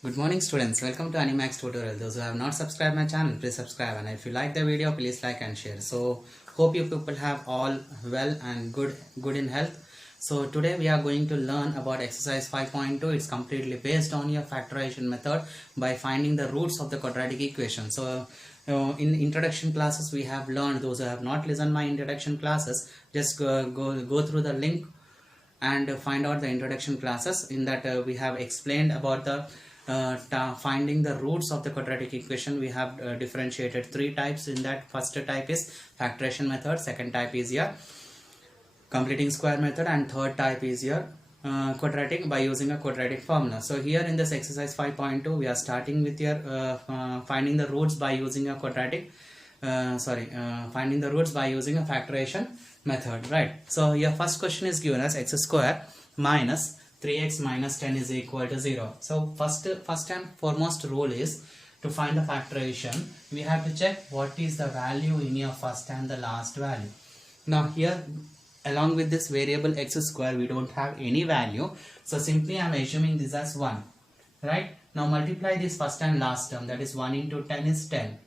Good morning students, welcome to Animax tutorial. Those who have not subscribed my channel, please subscribe, and if you like the video, please like and share. So hope you people have all well and good in health. So today we are going to learn about exercise 5.2. It's completely based on your factorization method by finding the roots of the quadratic equation. So in introduction classes we have learned. Those who have not listened my introduction classes, just go through the link and find out the introduction classes. In that we have explained about the finding the roots of the quadratic equation. We have differentiated three types. In that, first type is factorization method, second type is your completing square method, and third type is your quadratic by using a quadratic formula. So here in this exercise 5.2 we are starting with your finding the roots by using a quadratic finding the roots by using a factorization method, right? So your first question is given as x square minus 3x minus 10 is equal to 0. So first and foremost rule is to find the factorization. We have to check what is the value in your first and the last value. Now here, along with this variable x square, we don't have any value, so simply I am assuming this as 1, right? Now multiply this first and last term, that is 1 into 10 is 10.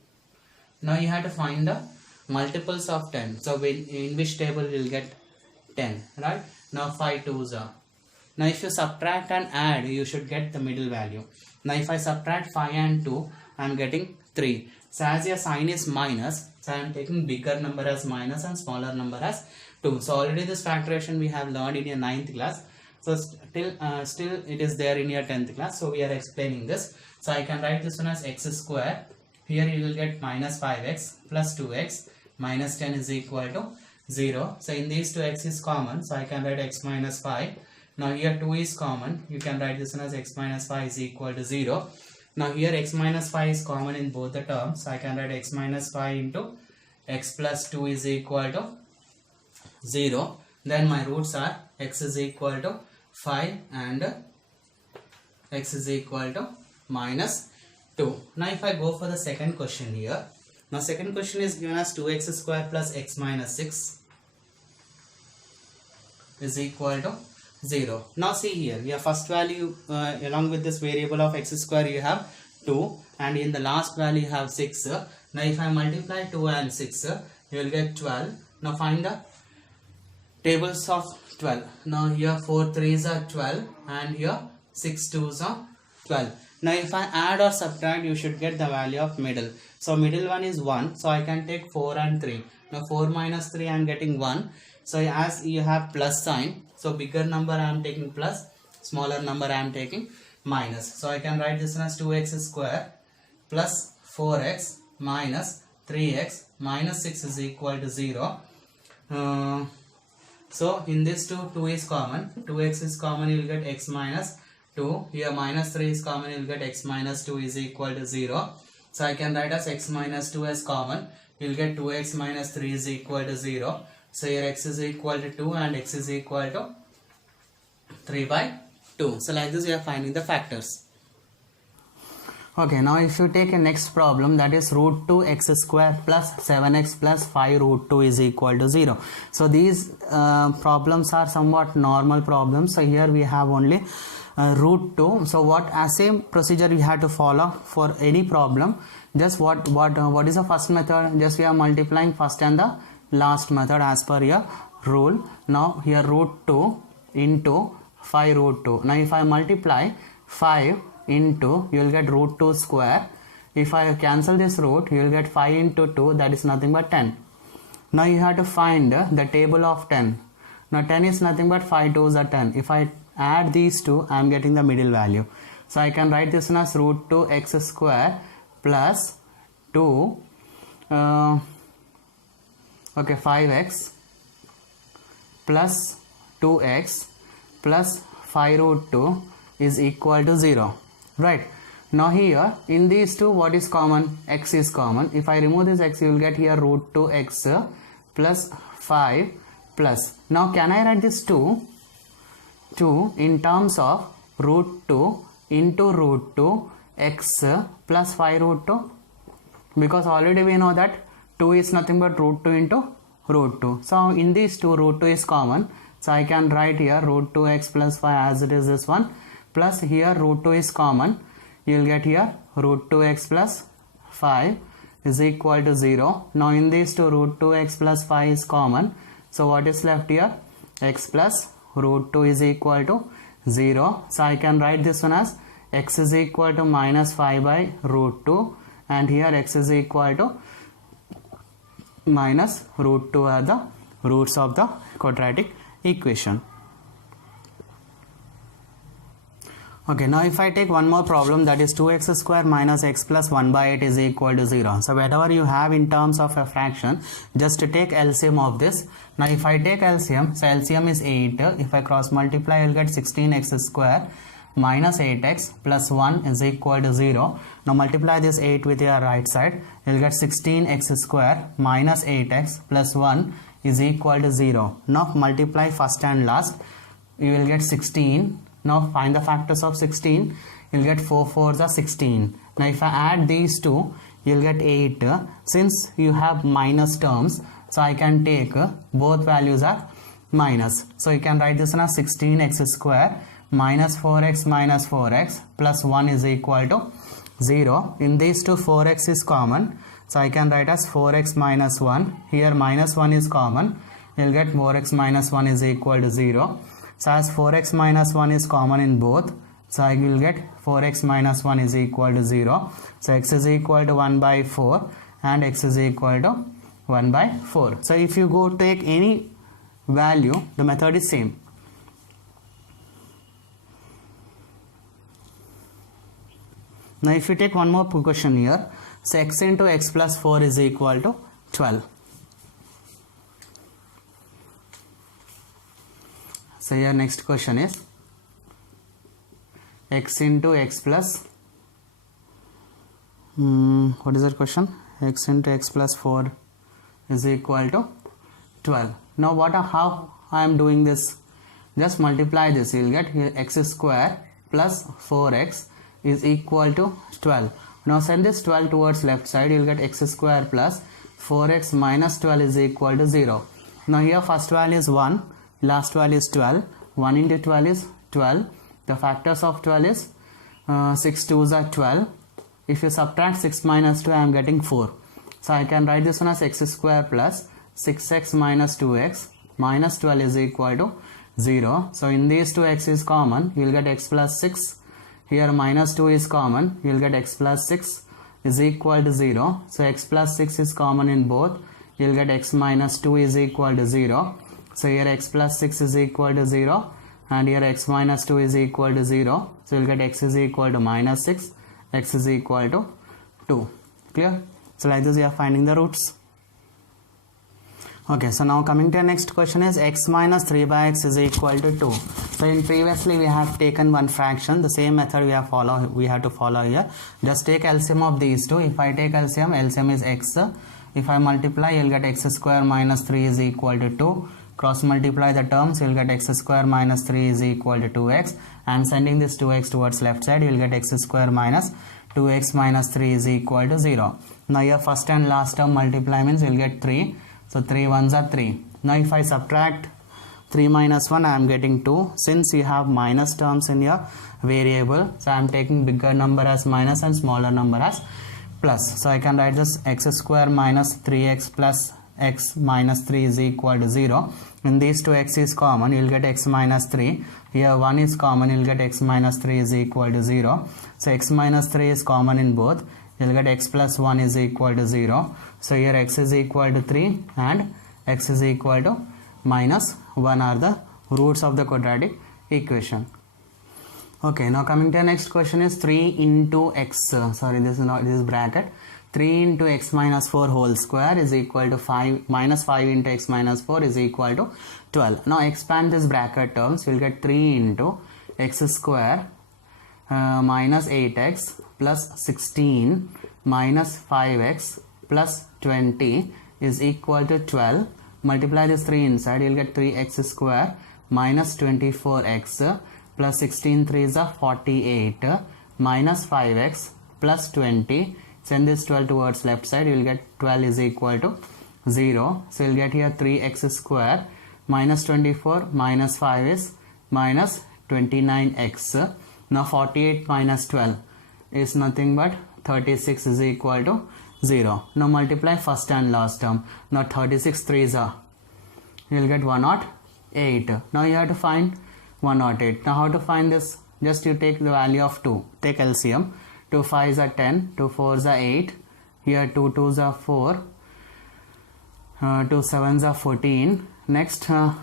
Now you have to find the multiples of 10. So in which table you will get 10, right? Now 5 2s are. Now if you subtract and add, you should get the middle value. Now if I subtract 5 and 2, I am getting 3. So as your sign is minus, so I am taking bigger number as minus and smaller number as 2. So already this factorization we have learned in your 9th class. So still it is there in your 10th class. So we are explaining this. So I can write this one as x square. Here you will get minus 5x plus 2x minus 10 is equal to 0. So in these two x is common. So I can write x minus 5. Now here 2 is common. You can write this one as x minus 5 is equal to 0. Now here x minus 5 is common in both the terms. So I can write x minus 5 into x plus 2 is equal to 0. Then my roots are x is equal to 5 and x is equal to minus 2. Now if I go for the second question here. Now second question is given as 2x square plus x minus 6 is equal to 0. Now see here, your first value along with this variable of x square you have 2, and in the last value you have 6. Now if I multiply 2 and 6, you will get 12. Now find the tables of 12. Now here 4 3s are 12 and here 6 2s are 12. Now if I add or subtract, you should get the value of middle. So middle one is 1, so I can take 4 and 3. Now 4 minus 3 I am getting 1. So as you have plus sign, so bigger number I am taking plus, smaller number I am taking minus. So I can write this one as 2x square plus 4x minus 3x minus 6 is equal to 0. So in this 2 is common. 2x is common, you will get x minus 2. Here minus 3 is common, you will get x minus 2 is equal to 0. So I can write as x minus 2 as common. You will get 2x minus 3 is equal to 0. So here x is equal to 2 and x is equal to 3 by 2. So like this we are finding the factors. Okay, now if you take a next problem, that is root 2 x square plus 7x plus 5 root 2 is equal to 0. So these problems are somewhat normal problems. So here we have only root 2. So what as same procedure we have to follow for any problem. Just what is the first method? Just we are multiplying first and the last method as per your rule. Now here root 2 into 5 root 2. Now if I multiply 5 into, you will get root 2 square. If I cancel this root, you will get 5 into 2, that is nothing but 10. Now you have to find the table of 10. Now 10 is nothing but 5 2s are 10. If I add these two, I am getting the middle value. So I can write this one as root 2 x square plus 2 5x plus 2x plus 5 root 2 is equal to 0, right? Now here in these two, what is common? X is common. If I remove this x, you will get here root 2x plus 5 plus. Now can I write this 2 in terms of root 2 into root 2 x plus 5 root 2? Because already we know that 2 is nothing but root 2 into root 2. So in these two, root 2 is common. So I can write here root 2x plus 5 as it is this one, plus here root 2 is common. you will get here root 2x plus 5 is equal to 0. Now in these two, root 2x plus 5 is common. So what is left here? X plus root 2 is equal to 0. So I can write this one as x is equal to minus 5 by root 2, and here x is equal to minus root 2 are the roots of the quadratic equation. Okay, now if I take one more problem, that is 2x square minus x plus 1 by 8 is equal to 0. So whatever you have in terms of a fraction, just take LCM of this. Now if I take LCM, so LCM is 8. If I cross multiply, I will get 16x square minus 8x plus 1 is equal to 0. Now multiply this 8 with your right side, you will get 16x square minus 8x plus 1 is equal to 0. Now multiply first and last, you will get 16. Now find the factors of 16, you will get 4 4s are 16. Now if I add these two, you will get 8. Since you have minus terms, so I can take both values are minus. So you can write this as 16x square minus 4x plus 1 is equal to 0. In these two, 4x is common. So I can write as 4x minus 1. Here minus 1 is common. You will get 4x minus 1 is equal to 0. So as 4x minus 1 is common in both, so I will get 4x minus 1 is equal to 0. So x is equal to 1 by 4 and x is equal to 1 by 4. So if you go take any value, the method is same. Now if you take one more question here, so x into x plus 4 is equal to 12. So here next question is x into x plus what is that question? X into x plus 4 is equal to 12. Now how I am doing this? Just multiply this, you will get here x square plus 4x is equal to 12. Now send this 12 towards left side, you will get x square plus 4x minus 12 is equal to 0. Now here first value is 1, last value is 12. 1 into 12 is 12. The factors of 12 is 6 2s are 12. If you subtract 6 minus 2, I am getting 4. So I can write this one as x square plus 6x minus 2x minus 12 is equal to 0. So in these two, x is common, you will get x plus 6. Here minus 2 is common, you will get x plus 6 is equal to 0. So x plus 6 is common in both, you will get x minus 2 is equal to 0. So here x plus 6 is equal to 0 and here x minus 2 is equal to 0. So you will get x is equal to minus 6, x is equal to 2. Clear? So like this you are finding the roots. Okay, so now coming to the next question is x minus 3 by x is equal to 2. So in previously we have taken one fraction, the same method we have to follow here. Just take LCM of these two. If I take LCM is x. If I multiply, you will get x square minus 3 is equal to 2. Cross multiply the terms, you will get x square minus 3 is equal to 2x. And sending this 2x towards left side, you will get x square minus 2x minus 3 is equal to 0. Now here first and last term multiply means you will get 3. So 3 ones are 3. Now if I subtract 3 minus 1, I am getting 2. Since you have minus terms in your variable, so I am taking bigger number as minus and smaller number as plus. So I can write this x square minus 3x plus x minus 3 is equal to 0. In these two, x is common, you will get x minus 3. Here 1 is common, you will get x minus 3 is equal to 0. So x minus 3 is common in both. You will get x plus 1 is equal to 0. So here x is equal to 3 and x is equal to minus 1 are the roots of the quadratic equation. Okay, now coming to the next question is 3 into x. Sorry, this is bracket. 3 into x minus 4 whole square is equal to 5 minus 5 into x minus 4 is equal to 12. Now expand this bracket terms. You will get 3 into x square minus 8x plus 16 minus 5x plus 20 is equal to 12. Multiply this 3 inside, you will get 3x square minus 24x plus 16 3s are 48 minus 5x plus 20. Send this 12 towards left side, you will get 12 is equal to 0. So you will get here 3x square minus 24 minus 5 is minus 29x. Now 48 minus 12. is nothing but 36 is equal to 0. Now multiply first and last term. Now 36 3s are, you will get 108. Now you have to find 108. Now how to find this? Just you take the value of 2. Take LCM. 2 5s are 10. 2 4s are 8. Here 2 2s are 4. 2 7s are 14. Next 3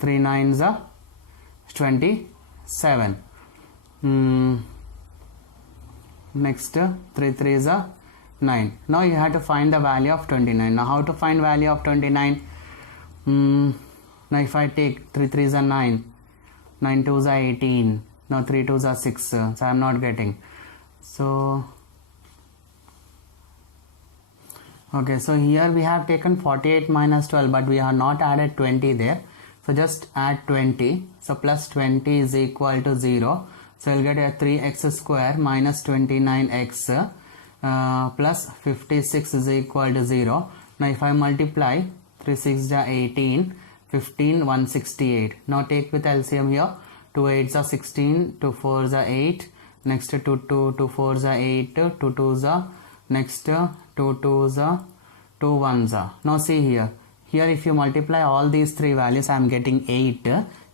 9s are 27. Next 3 3s are 9. Now you have to find the value of 29. Now how to find value of 29? Now if I take 3 3s are 9, 9 2s are 18. Now 3 2s are 6. So I am not getting. So okay, so here we have taken 48 minus 12, but we have not added 20 there. So just add 20. So plus 20 is equal to 0. So you'll get a 3x square minus 29x plus 56 is equal to 0. Now if I multiply 3 6 are 18, 15 168. Now take with LCM here. 2 8s are 16, 2 4s are 8. Next 2 4s are 8, 2 2s are, next 2 2s are, 2 1s are. Now see here. Here if you multiply all these three values, I am getting 8.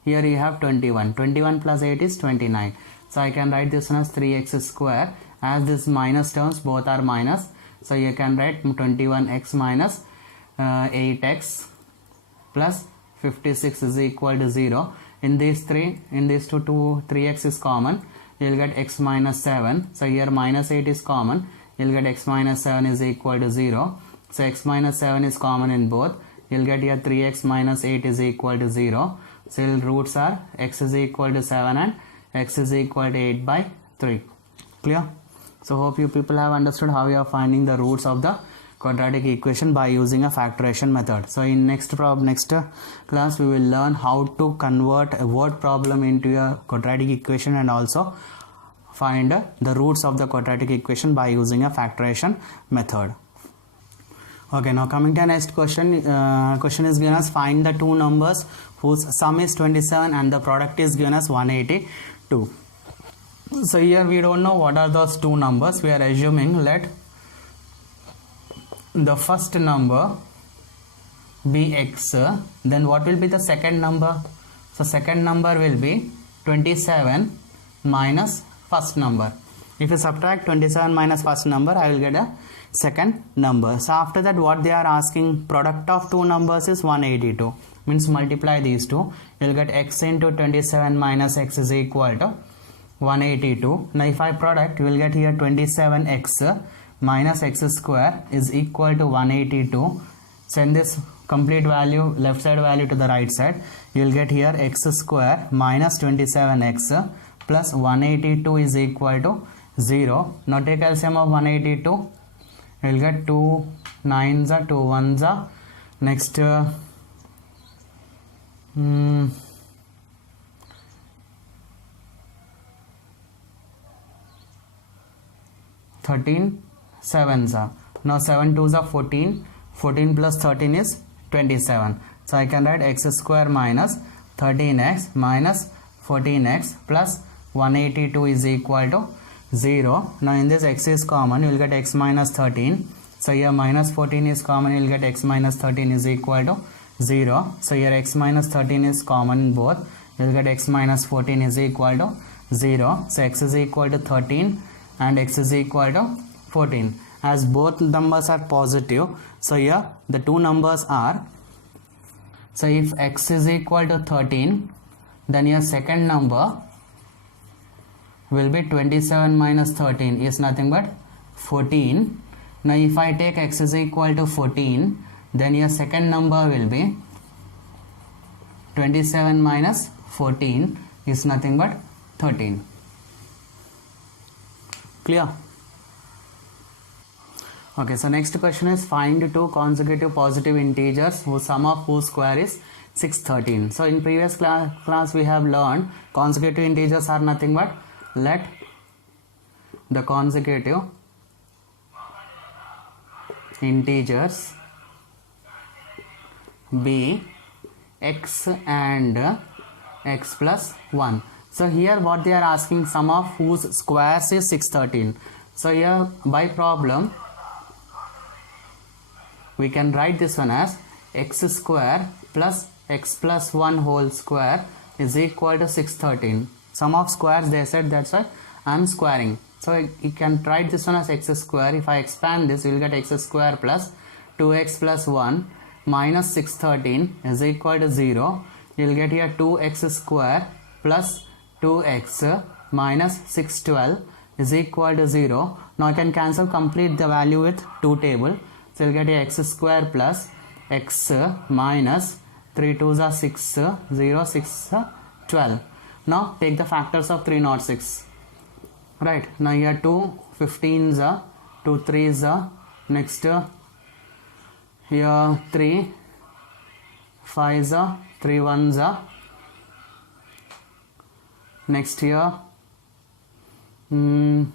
Here you have 21. 21 plus 8 is 29. So I can write this one as 3x square. As this minus terms, both are minus. So you can write 21x minus 8x plus 56 is equal to 0. In these two, 3x is common. You will get x minus 7. So here minus 8 is common. You will get x minus 7 is equal to 0. So x minus 7 is common in both. You will get here 3x minus 8 is equal to 0. So roots are x is equal to 7 and x is equal to 8 by 3. Clear? So hope you people have understood how you are finding the roots of the quadratic equation by using a factorization method. So in next class we will learn how to convert a word problem into a quadratic equation and also find the roots of the quadratic equation by using a factorization method. Okay, now coming to the next question. Question is given as find the two numbers whose sum is 27 and the product is given as 182. So here we don't know what are those two numbers. We are assuming let the first number be x, then what will be the second number? So second number will be 27 minus first number. If you subtract 27 minus first number, I will get a second number. So after that, what they are asking, product of two numbers is 182. Means multiply these two. You will get x into 27 minus x is equal to 182. Now if I product, you will get here 27x minus x square is equal to 182. Send this complete value, left side value to the right side. You will get here x square minus 27x plus 182 is equal to 0. Now take LCM of 182. You will get 2 9s are 2 1s are. Next 13 7s are. Now 7 2s are 14. 14 plus 13 is 27. So I can write x square minus 13x minus 14x plus 182 is equal to 0. Now in this x is common, you will get x minus 13. So here minus 14 is common, you will get x minus 13 is equal to 0. So here x minus 13 is common in both. You will get x minus 14 is equal to 0. So x is equal to 13 and x is equal to 14. As both numbers are positive, so here the two numbers are, so if x is equal to 13, then your second number will be 27 minus 13 is nothing but 14. Now if I take x is equal to 14, then your second number will be 27 minus 14 is nothing but 13. Clear? Okay, so next question is find two consecutive positive integers whose sum of whose square is 613. So in previous class we have learned consecutive integers are nothing but let the consecutive integers be x and x plus 1. So here what they are asking, sum of whose squares is 613. So here by problem we can write this one as x square plus x plus 1 whole square is equal to 613. Sum of squares they said, that's why I am squaring. So you can write this one as x square. If I expand this, you will get x square plus 2x plus 1 minus 613 is equal to 0. You will get here 2x square plus 2x minus 612 is equal to 0. Now I can cancel complete the value with 2 table. So you will get x square plus x minus 3 2s are 6, 0, 6, 12. Now take the factors of 306. Right, now here 2 15s are, 2 3s are, next here 3 5s are, 3 1s are, next here 3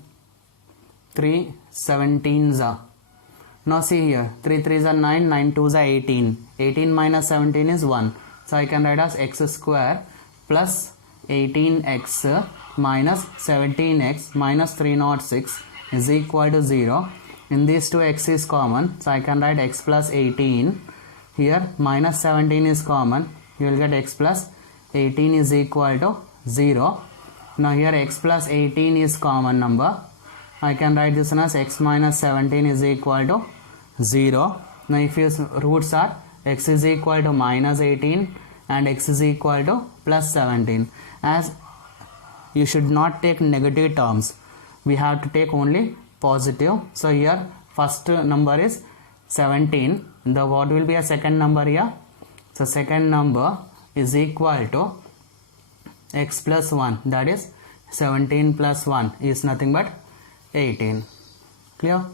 17s are. Now see here 3 3s are 9, 9 2s are 18, 18 minus 17 is 1. So I can write as x square plus 18x minus 17x minus 306 is equal to 0. In these two x is common, so I can write x plus 18. Here minus 17 is common, you will get x plus 18 is equal to 0. Now here x plus 18 is common number. I can write this one as x minus 17 is equal to 0. Now if your roots are x is equal to minus 18 and x is equal to plus 17. As you should not take negative terms, we have to take only positive. So here first number is 17. The what will be a second number here? So second number is equal to x plus 1, that is 17 plus 1 is nothing but 18. Clear?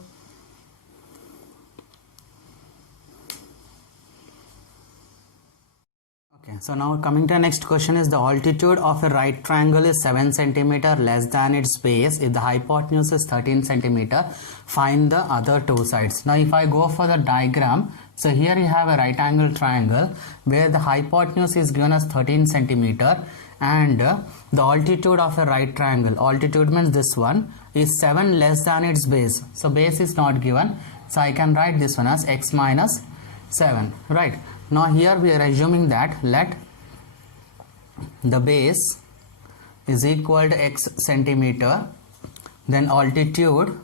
Okay, so now coming to the next question is, the altitude of a right triangle is 7 cm less than its base if the hypotenuse is 13 cm. Find the other two sides. Now if I go for the diagram, so here you have a right angle triangle where the hypotenuse is given as 13 cm and the altitude of a right triangle, altitude means this one, is 7 less than its base. So base is not given, so I can write this one as x minus 7. Right, now here we are assuming that let the base is equal to x centimeter, then altitude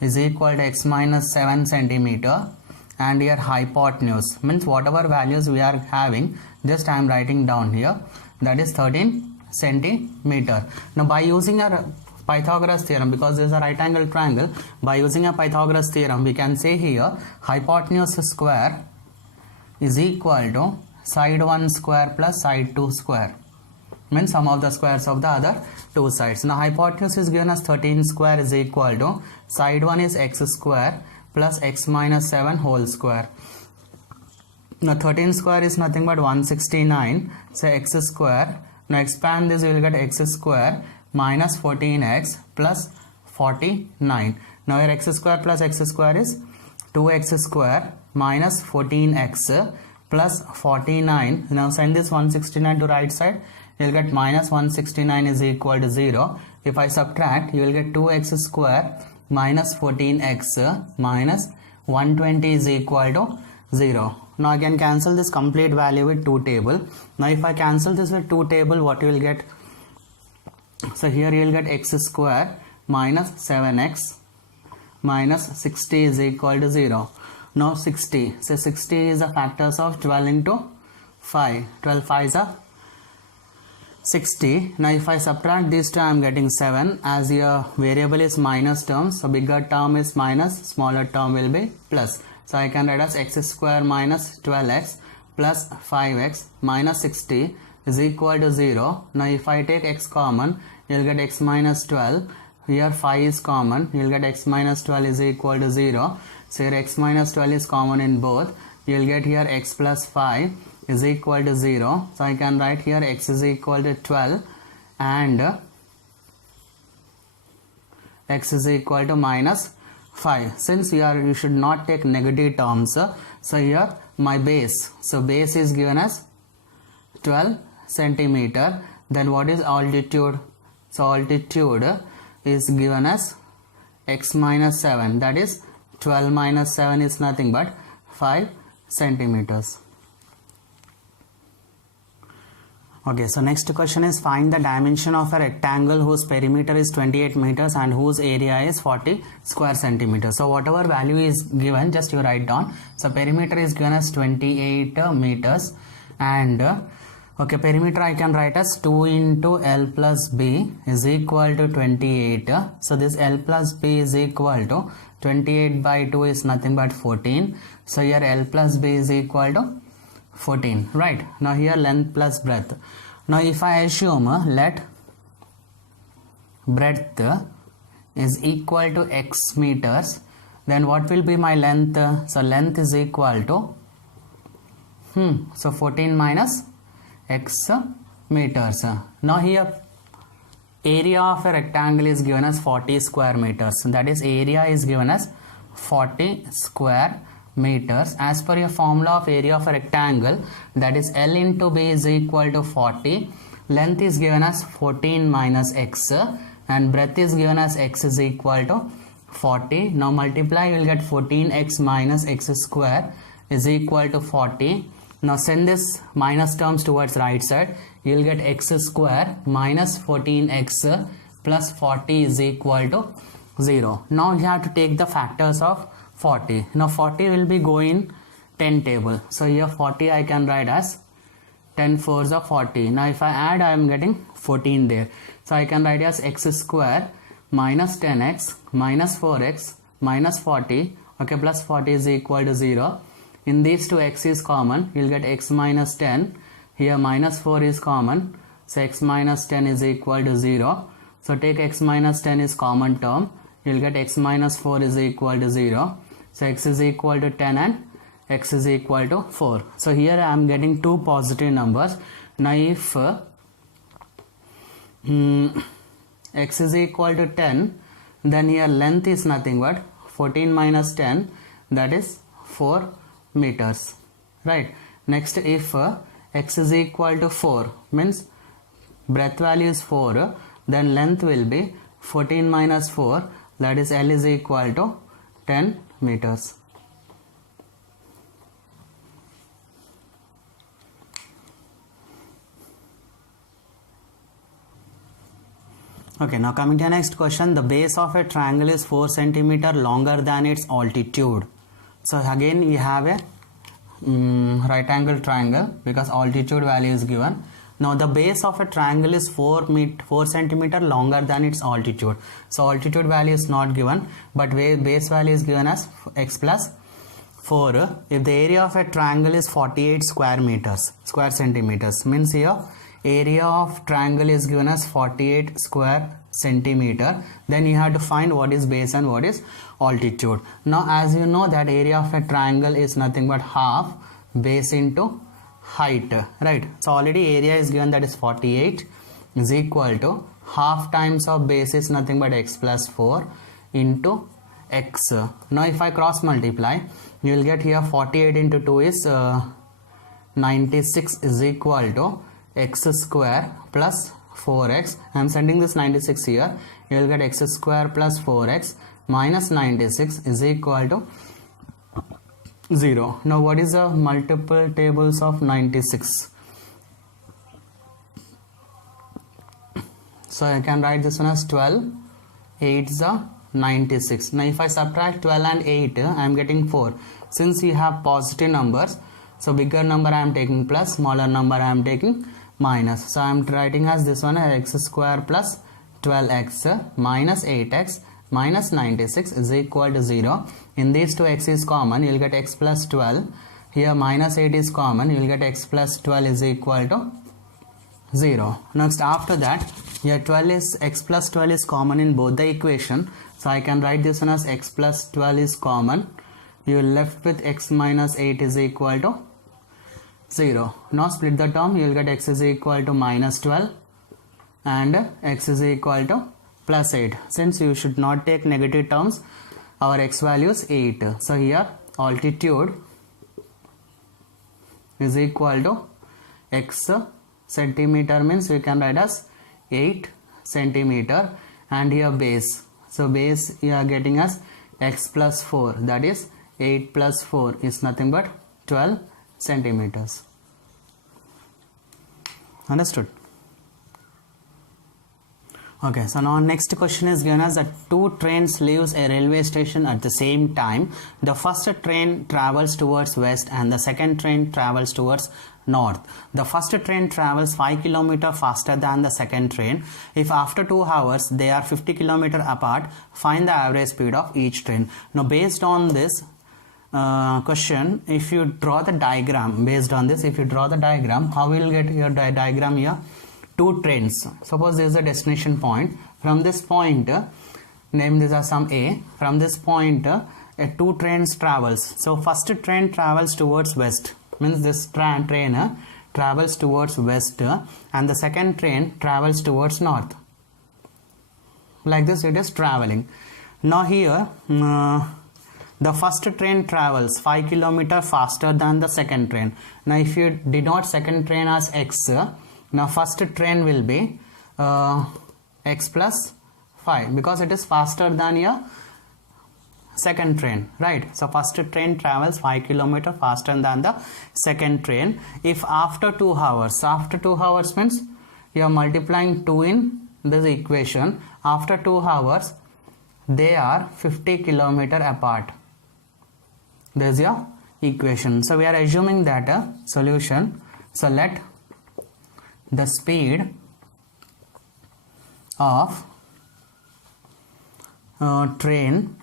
is equal to x minus 7 centimeter, and here hypotenuse means whatever values we are having, just I am writing down here, that is 13 centimeter. Now by using a Pythagoras theorem, because this is a right angle triangle, by using a Pythagoras theorem we can say here hypotenuse square is equal to side 1 square plus side 2 square, means sum of the squares of the other two sides. Now hypotenuse is given as 13 square is equal to side 1 is x square plus x minus 7 whole square. Now 13 square is nothing but 169, so x square. Now expand this, you will get x square minus 14x plus 49. Now here x square plus x square is 2x square minus 14x plus 49. Now send this 169 to right side, you will get minus 169 is equal to 0. If I subtract, you will get 2x square minus 14x minus 120 is equal to 0. Now I can cancel this complete value with 2 table. Now if I cancel this with 2 table, what you will get? So here you will get x square minus 7x minus 60 is equal to 0. Now 60. So 60 is the factors of 12 into 5. 12 5s are 60. Now if I subtract these two, I am getting 7. As your variable is minus term, so bigger term is minus, smaller term will be plus. So I can write as x square minus 12x plus 5x minus 60 is equal to 0. Now if I take x common, you will get x minus 12. Here 5 is common, you will get x minus 12 is equal to 0. So here x minus 12 is common in both. You will get here x plus 5 is equal to 0. So I can write here x is equal to 12 and x is equal to minus 5. Since you should not take negative terms, so here my base, so base is given as 12 centimeter. Then what is altitude? So altitude is given as x minus 7, that is 12 minus 7 is nothing but 5 centimeters. Okay, so next question is find the dimension of a rectangle whose perimeter is 28 meters and whose area is 40 square centimeters. So whatever value is given, just you write down. So perimeter is given as 28 meters, and okay, perimeter I can write as 2 into L plus B is equal to 28. So this L plus B is equal to 28 by 2 is nothing but 14. So here L plus B is equal to 14, right? Now here length plus breadth. Now if I assume let breadth is equal to x meters, then what will be my length? So length is equal to so 14 minus x meters. Now here area of a rectangle is given as 40 square meters. That is, area is given as 40 square meters. As per your formula of area of a rectangle, that is L into B is equal to 40. Length is given as 14 minus x and breadth is given as x is equal to 40. Now multiply, you will get 14x minus x square is equal to 40. Now send this minus terms towards right side. You will get x square minus 14x plus 40 is equal to 0. Now you have to take the factors of 40. Now 40 will be going 10 table. So here 40 I can write as 10 fours of 40. Now if I add, I am getting 14 there. So I can write as x square minus 10x minus 4x minus 40, okay, plus 40 is equal to 0. In these two x is common, you will get x minus 10. Here minus 4 is common, so x minus 10 is equal to 0. So take x minus 10 is common term, you will get x minus 4 is equal to 0. So x is equal to 10 and x is equal to 4. So here I am getting two positive numbers. Now if x is equal to 10, then here length is nothing but 14 minus 10, that is 4 meters, right? Next, if x is equal to 4, means breadth value is 4, then length will be 14 minus 4, that is L is equal to 10 meters. Okay, now coming to the next question. The base of a triangle is 4 centimeter longer than its altitude. So again we have a right angle triangle because altitude value is given. Now the base of a triangle is 4 centimeter longer than its altitude. So altitude value is not given, but base value is given as x plus 4. If the area of a triangle is 48 square centimeters, means here area of triangle is given as 48 square centimeter, then you have to find what is base and what is altitude. Now as you know that area of a triangle is nothing but half base into height, right? So already area is given, that is 48 is equal to half times of base is nothing but x plus 4 into x. Now if I cross multiply, you will get here 48 into 2 is 96 is equal to x square plus 4x. I am sending this 96 here. You will get x square plus 4x minus 96 is equal to 0. Now what is the multiple tables of 96? So I can write this one as 12, 8 is 96. Now if I subtract 12 and 8, I am getting 4. Since we have positive numbers, so bigger number I am taking plus, smaller number I am taking minus. So I am writing as this one as x square plus 12x minus 8x minus 96 is equal to 0. In these two x is common, you will get x plus 12. Here minus 8 is common, you will get x plus 12 is equal to 0. Next after that, here 12 is x plus 12 is common in both the equation. So I can write this one as x plus 12 is common. You are left with x minus 8 is equal to 0. Now split the term, you will get x is equal to minus 12 and x is equal to plus 8. Since you should not take negative terms, our x value is 8. So here altitude is equal to x centimeter means we can write as 8 centimeter, and here base, so base you are getting as x plus 4, that is 8 plus 4 is nothing but 12 centimeters. Understood? Okay, so now next question is given as that two trains leaves a railway station at the same time. The first train travels towards west and the second train travels towards north. The first train travels 5 km faster than the second train. If after 2 hours they are 50 km apart, find the average speed of each train. Now based on this question, if you draw the diagram, based on this, if you draw the diagram, how will you get your diagram here? Two trains. Suppose there is a destination point. From this point, name this as some A. From this point, two trains travels. So first train travels towards west. Means this train travels towards west, and the second train travels towards north. Like this, it is traveling. Now here, the first train travels 5 km faster than the second train. Now if you denote second train as x, now first train will be x plus 5 because it is faster than your second train, right? So first train travels 5 km faster than the second train. If after 2 hours, after 2 hours means you are multiplying 2 in this equation. After 2 hours, they are 50 km apart. There's your equation. So we are assuming that a solution. So let the speed of train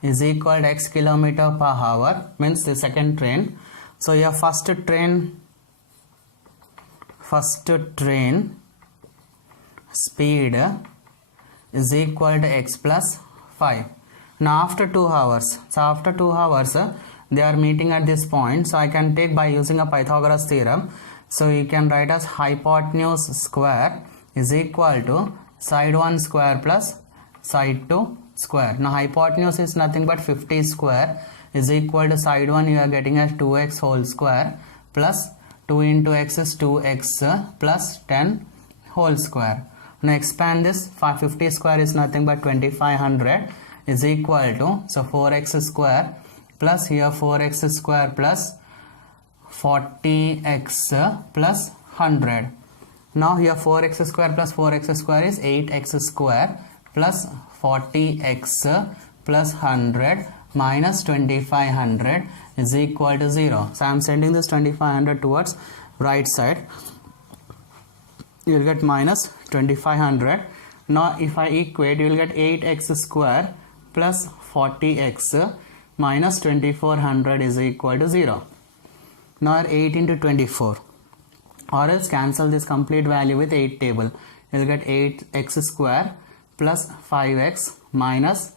is equal to x km per hour, means the second train. So your first train speed is equal to x plus 5. Now after 2 hours, so after 2 hours they are meeting at this point, so I can take by using a Pythagoras theorem. So you can write as hypotenuse square is equal to side 1 square plus side 2 square. Now hypotenuse is nothing but 50 square is equal to side 1 you are getting as 2x whole square plus 2 into x is 2x plus 10 whole square. Now expand this, 50 square is nothing but 2500 is equal to, so 4x square plus here 4x square plus 40x plus 100. Now here 4x square plus 4x square is 8x square plus 40x plus 100 minus 2500 is equal to 0. So I am sending this 2500 towards right side. You will get minus 2500. Now if I equate, you will get 8x square plus 40x minus 2400 is equal to 0. Now 8 into 24, or else cancel this complete value with 8 table. You will get 8x square plus 5x minus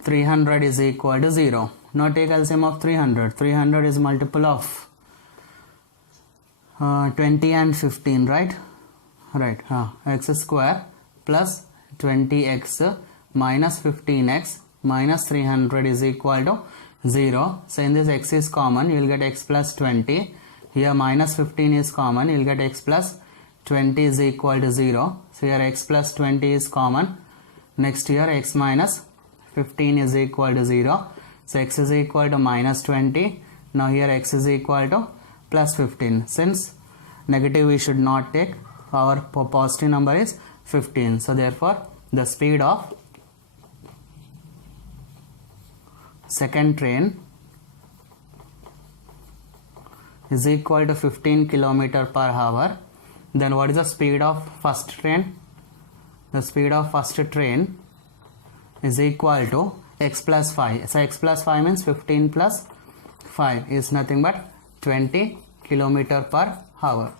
300 is equal to 0. Now take LCM of 300. 300 is multiple of 20 and 15, right? Right. X square plus 20x minus 15x minus 300 is equal to 0. So in this x is common, you will get x plus 20. Here minus 15 is common, you will get x plus 20 is equal to 0. So here x plus 20 is common. Next here x minus 15 is equal to 0. So x is equal to minus 20. Now here x is equal to plus 15. Since negative we should not take, our positive number is 15. So therefore the speed of second train is equal to 15 km per hour. Then what is the speed of first train? The speed of first train is equal to x plus 5. So x plus 5 means 15 plus 5 is nothing but 20 km per hour.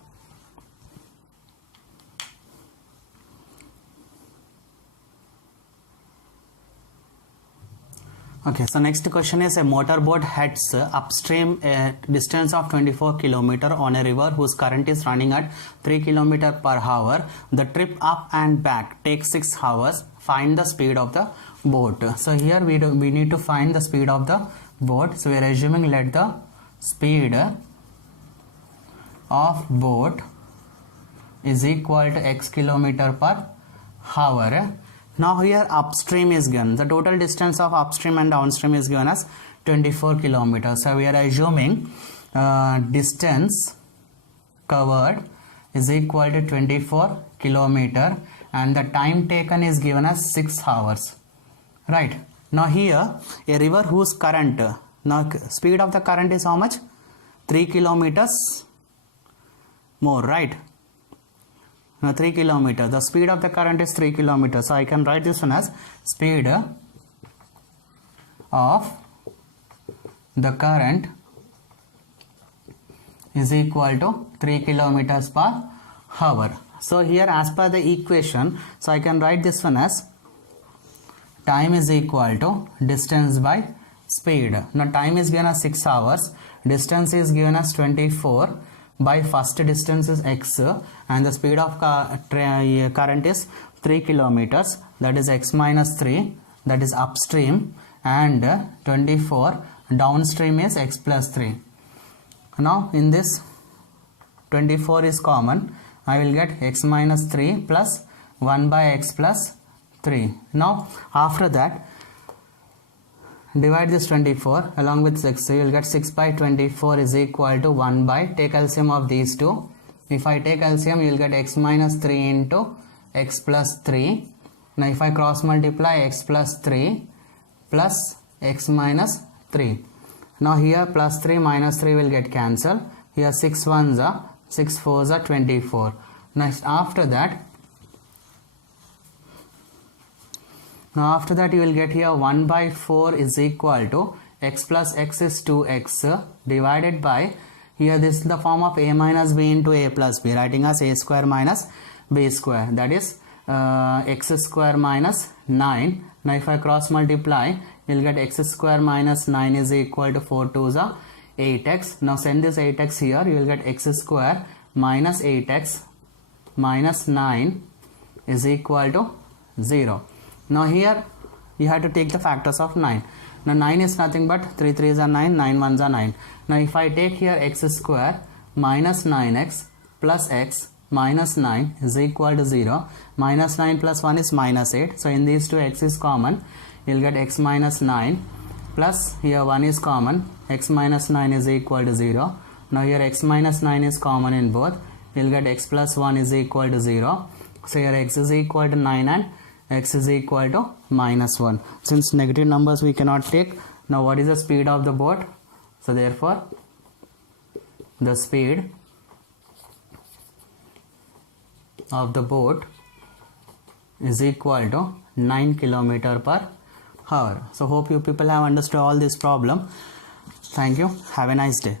Okay, so next question is a motorboat heads upstream a distance of 24 km on a river whose current is running at 3 km per hour. The trip up and back takes 6 hours. Find the speed of the boat. So here we need to find the speed of the boat. So we are assuming let the speed of boat is equal to x kilometer per hour. Now here upstream is given. The total distance of upstream and downstream is given as 24 kilometers. So we are assuming distance covered is equal to 24 kilometer and the time taken is given as 6 hours. Right. Now here a river whose current, now speed of the current is how much? 3 kilometers more, right? Now 3 kilometers. The speed of the current is 3 kilometers. So I can write this one as speed of the current is equal to 3 kilometers per hour. So here as per the equation, so I can write this one as time is equal to distance by speed. Now time is given as 6 hours, distance is given as 24 by first distance is x and the speed of current is 3 kilometers, that is x minus 3, that is upstream, and 24 downstream is x plus 3. Now in this 24 is common, I will get x minus 3 plus 1 by x plus 3. Now after that divide this 24 along with 6, you will get 6 by 24 is equal to 1 by, take LCM of these two. If I take LCM, you will get x minus 3 into x plus 3. Now if I cross multiply x plus 3 plus x minus 3. Now here plus 3 minus 3 will get cancelled. Here 6 1s are 6 4s are 24. Next after that you will get here 1 by 4 is equal to x plus x is 2x divided by, here this is the form of a minus b into a plus b, writing as a square minus b square, that is x square minus 9. Now if I cross multiply, you will get x square minus 9 is equal to 4 2s are 8x. Now send this 8x here, you will get x square minus 8x minus 9 is equal to 0. Now here you have to take the factors of 9. Now 9 is nothing but 3 3s are 9, 9 1s are 9. Now if I take here x square minus 9x plus x minus 9 is equal to 0. Minus 9 plus 1 is minus 8. So in these two x is common, you will get x minus 9 plus here 1 is common, x minus 9 is equal to 0. Now here x minus 9 is common in both, you will get x plus 1 is equal to 0. So here x is equal to 9 and x is equal to minus 1. Since negative numbers we cannot take, now what is the speed of the boat? So therefore the speed of the boat is equal to 9 km per hour. So hope you people have understood all this problem. Thank you. Have a nice day.